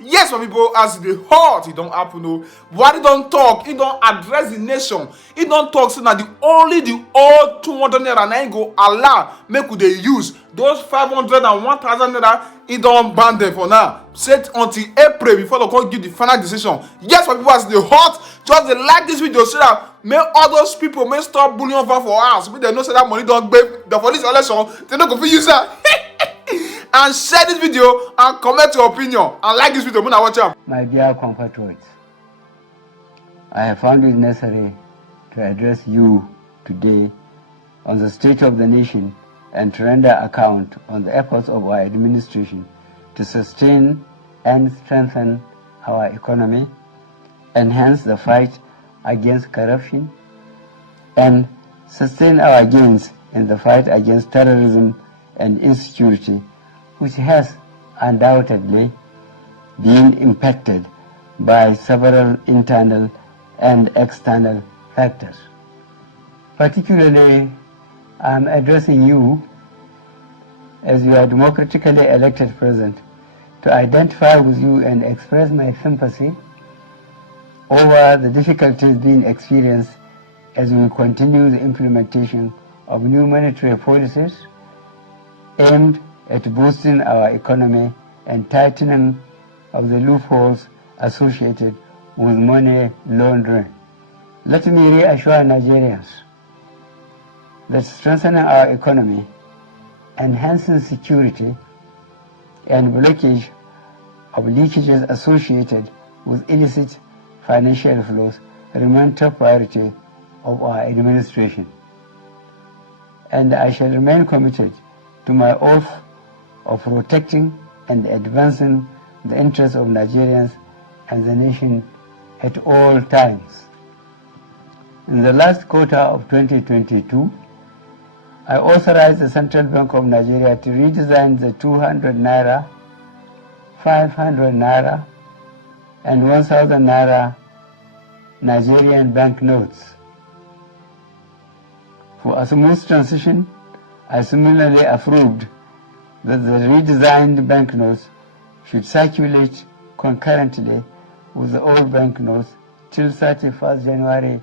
Yes, some people, as the hurt, it don't happen. No, Buhari don't talk. He don't address the nation. He don't talk. So now the old 200 naira na him go allow make we dey use those 500 and 1,000 naira. He don't ban them for now. Set until April before they come give the final decision. Yes, some people, as the hurt, just they like this video so that make all those people may stop bullying over for us. But they know say that money don't pay the for this election. They no go fit use that. And share this video and comment your opinion and like this video when I watch am. My dear compatriots, I have found it necessary to address you today on the state of the nation and to render account on the efforts of our administration to sustain and strengthen our economy, enhance the fight against corruption, and sustain our gains in the fight against terrorism and insecurity, which has undoubtedly been impacted by several internal and external factors. Particularly, I am addressing you as your democratically elected president to identify with you and express my sympathy over the difficulties being experienced as we continue the implementation of new monetary policies aimed at boosting our economy and tightening of the loopholes associated with money laundering. Let me reassure Nigerians that strengthening our economy, enhancing security, and blockage of leakages associated with illicit financial flows remain top priority of our administration. And I shall remain committed to my oath of protecting and advancing the interests of Nigerians and the nation at all times. In the last quarter of 2022, I authorized the Central Bank of Nigeria to redesign the 200 naira, 500 naira, and 1,000 naira Nigerian banknotes. For a smooth transition, I similarly approved that the redesigned banknotes should circulate concurrently with the old banknotes till 31st January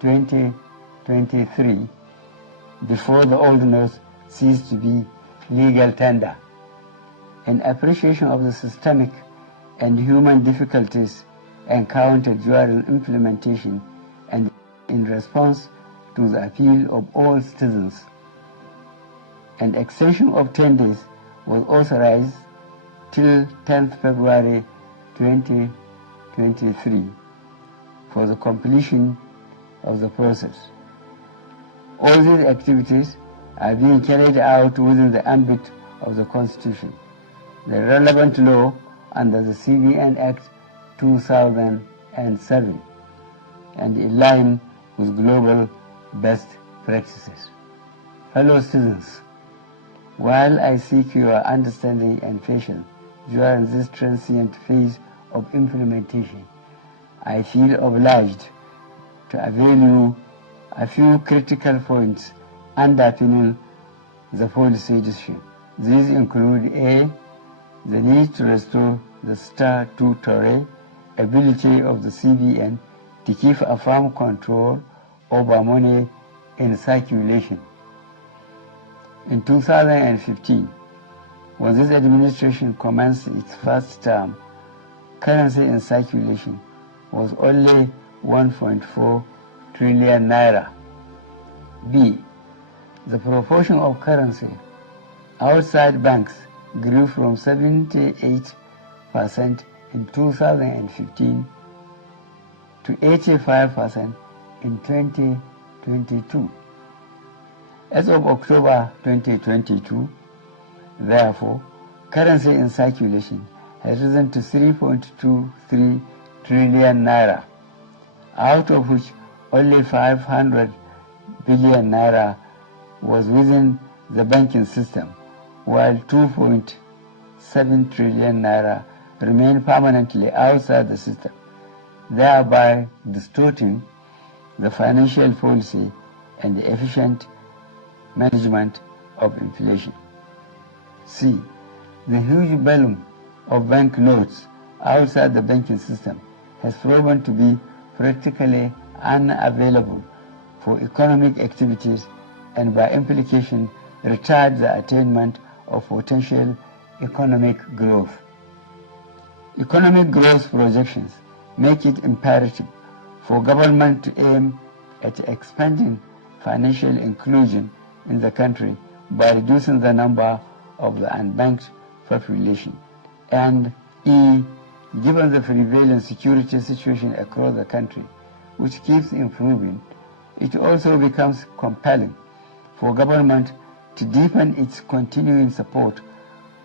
2023, before the old notes cease to be legal tender. In appreciation of the systemic and human difficulties encountered during implementation and in response to the appeal of all citizens, an extension of 10 days was authorized till 10th February 2023 for the completion of the process. All these activities are being carried out within the ambit of the Constitution, the relevant law under the CBN Act 2007, and in line with global best practices. Fellow citizens, while I seek your understanding and patience during this transient phase of implementation, I feel obliged to avail you a few critical points underpinning the policy decision. These include A, the need to restore the statutory ability of the CBN to keep a firm control over money in circulation. In 2015, when this administration commenced its first term, currency in circulation was only 1.4 trillion naira. B, the proportion of currency outside banks grew from 78% in 2015 to 85% in 2022. As of October 2022, therefore, currency in circulation has risen to 3.23 trillion naira, out of which only 500 billion naira was within the banking system, while 2.7 trillion naira remained permanently outside the system, thereby distorting the financial policy and the efficient management of inflation. C, the huge volume of bank notes outside the banking system has proven to be practically unavailable for economic activities and by implication retard the attainment of potential economic growth. Economic growth projections make it imperative for government to aim at expanding financial inclusion in the country by reducing the number of the unbanked population, and given the prevailing security situation across the country, which keeps improving, it also becomes compelling for government to deepen its continuing support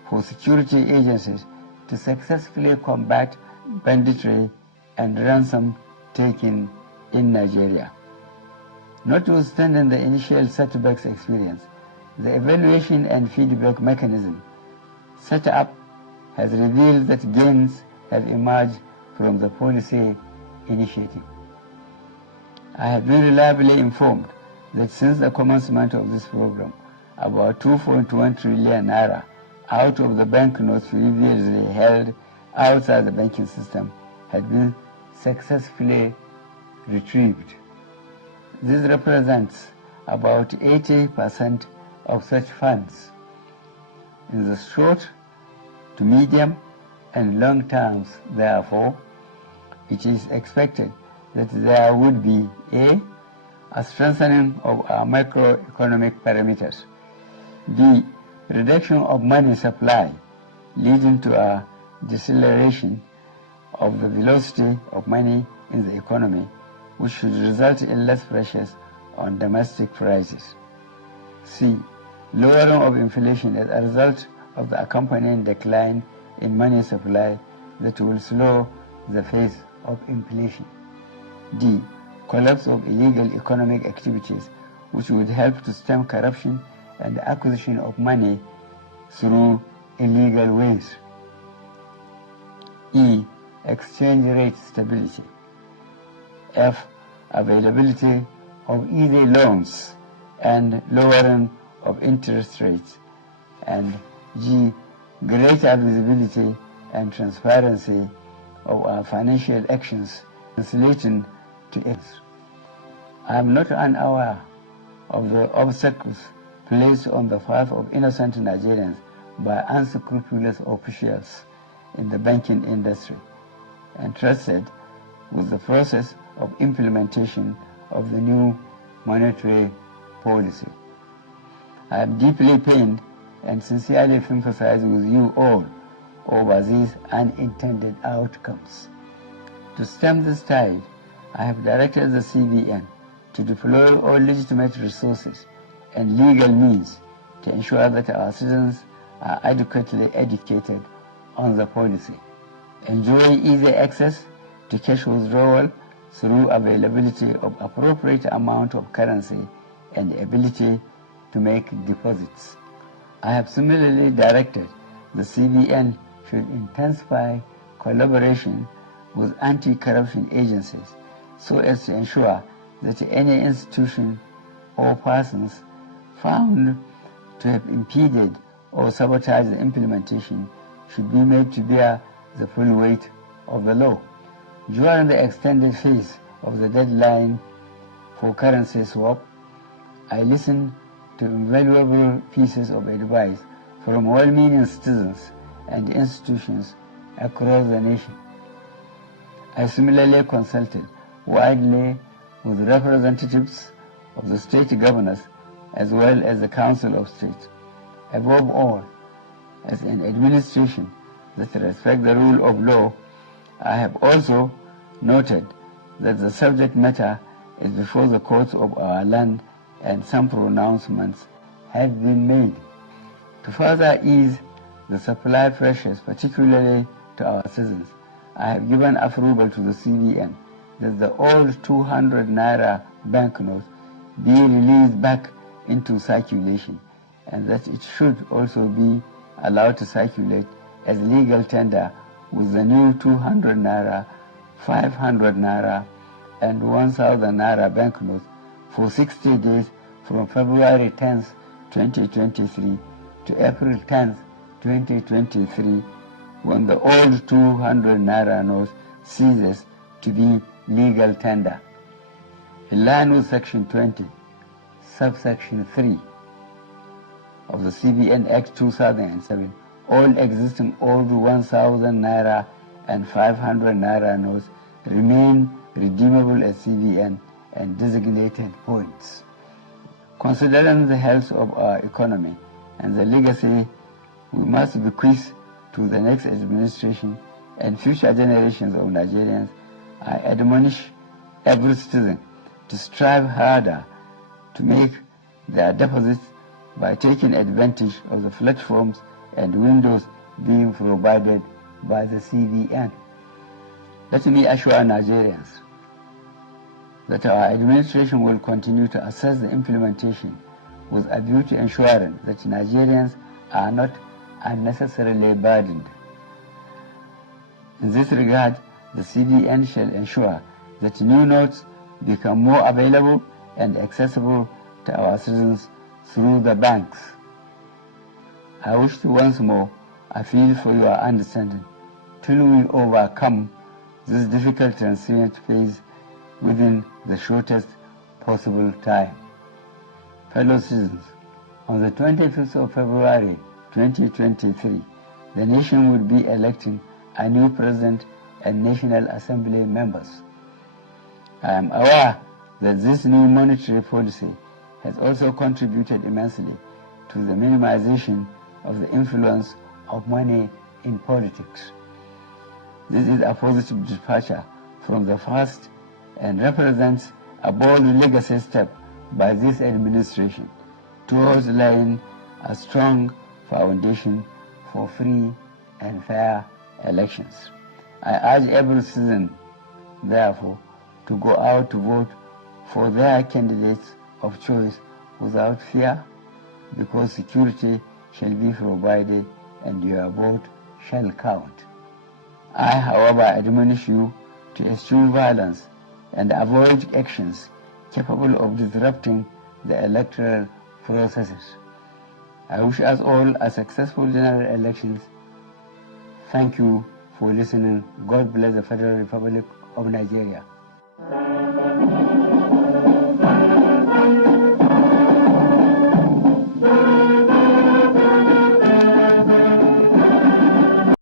for security agencies to successfully combat banditry and ransom taking in Nigeria. Notwithstanding the initial setbacks experienced, the evaluation and feedback mechanism set up has revealed that gains have emerged from the policy initiative. I have been reliably informed that since the commencement of this program, about 2.1 trillion naira out of the banknotes previously held outside the banking system had been successfully retrieved. This represents about 80% of such funds. In the short to medium and long terms, therefore, it is expected that there would be a strengthening of our macroeconomic parameters, b, reduction of money supply leading to a deceleration of the velocity of money in the economy, which should result in less pressures on domestic prices, c, lowering of inflation as a result of the accompanying decline in money supply that will slow the pace of inflation, d, collapse of illegal economic activities which would help to stem corruption and the acquisition of money through illegal ways, e, exchange rate stability, f, availability of easy loans and lowering of interest rates, and g, greater visibility and transparency of our financial actions translating to it. I am not unaware of the obstacles placed on the path of innocent Nigerians by unscrupulous officials in the banking industry, entrusted with the process of implementation of the new monetary policy. I am deeply pained and sincerely sympathize with you all over these unintended outcomes. To stem this tide, I have directed the CBN to deploy all legitimate resources and legal means to ensure that our citizens are adequately educated on the policy, enjoy easy access to cash withdrawal through availability of appropriate amount of currency and ability to make deposits. I have similarly directed the CBN should intensify collaboration with anti-corruption agencies so as to ensure that any institution or persons found to have impeded or sabotaged the implementation should be made to bear the full weight of the law. During the extended phase of the deadline for currency swap, I listened to invaluable pieces of advice from well-meaning citizens and institutions across the nation. I similarly consulted widely with representatives of the state governors as well as the Council of State. Above all, as an administration that respects the rule of law, I have also noted that the subject matter is before the courts of our land and some pronouncements have been made. To further ease the supply pressures, particularly to our citizens, I have given approval to the CBN that the old 200 naira banknotes be released back into circulation and that it should also be allowed to circulate as legal tender with the new 200 naira, 500 naira and 1000 naira banknotes for 60 days from February 10th, 2023 to April 10th, 2023, when the old 200 naira note ceases to be legal tender. In line with Section 20, subsection 3 of the CBN Act 2007, all existing old 1,000 naira and 500 naira notes remain redeemable at CBN and designated points. Considering the health of our economy and the legacy we must bequeath to the next administration and future generations of Nigerians, I admonish every citizen to strive harder to make their deposits by taking advantage of the platforms and windows being provided by the CBN. Let me assure Nigerians that our administration will continue to assess the implementation with a view to ensuring that Nigerians are not unnecessarily burdened. In this regard, the CBN shall ensure that new notes become more available and accessible to our citizens through the banks. I wish to once more appeal for your understanding till we overcome this difficult transient phase within the shortest possible time. Fellow citizens, on the 25th of February 2023, the nation will be electing a new president and National Assembly members. I am aware that this new monetary policy has also contributed immensely to the minimization of the influence of money in politics. This is a positive departure from the past and represents a bold legacy step by this administration towards laying a strong foundation for free and fair elections. I urge every citizen, therefore, to go out to vote for their candidates of choice without fear, because security shall be provided and your vote shall count. I, however, admonish you to eschew violence and avoid actions capable of disrupting the electoral processes. I wish us all a successful general elections. Thank you for listening. God bless the Federal Republic of Nigeria.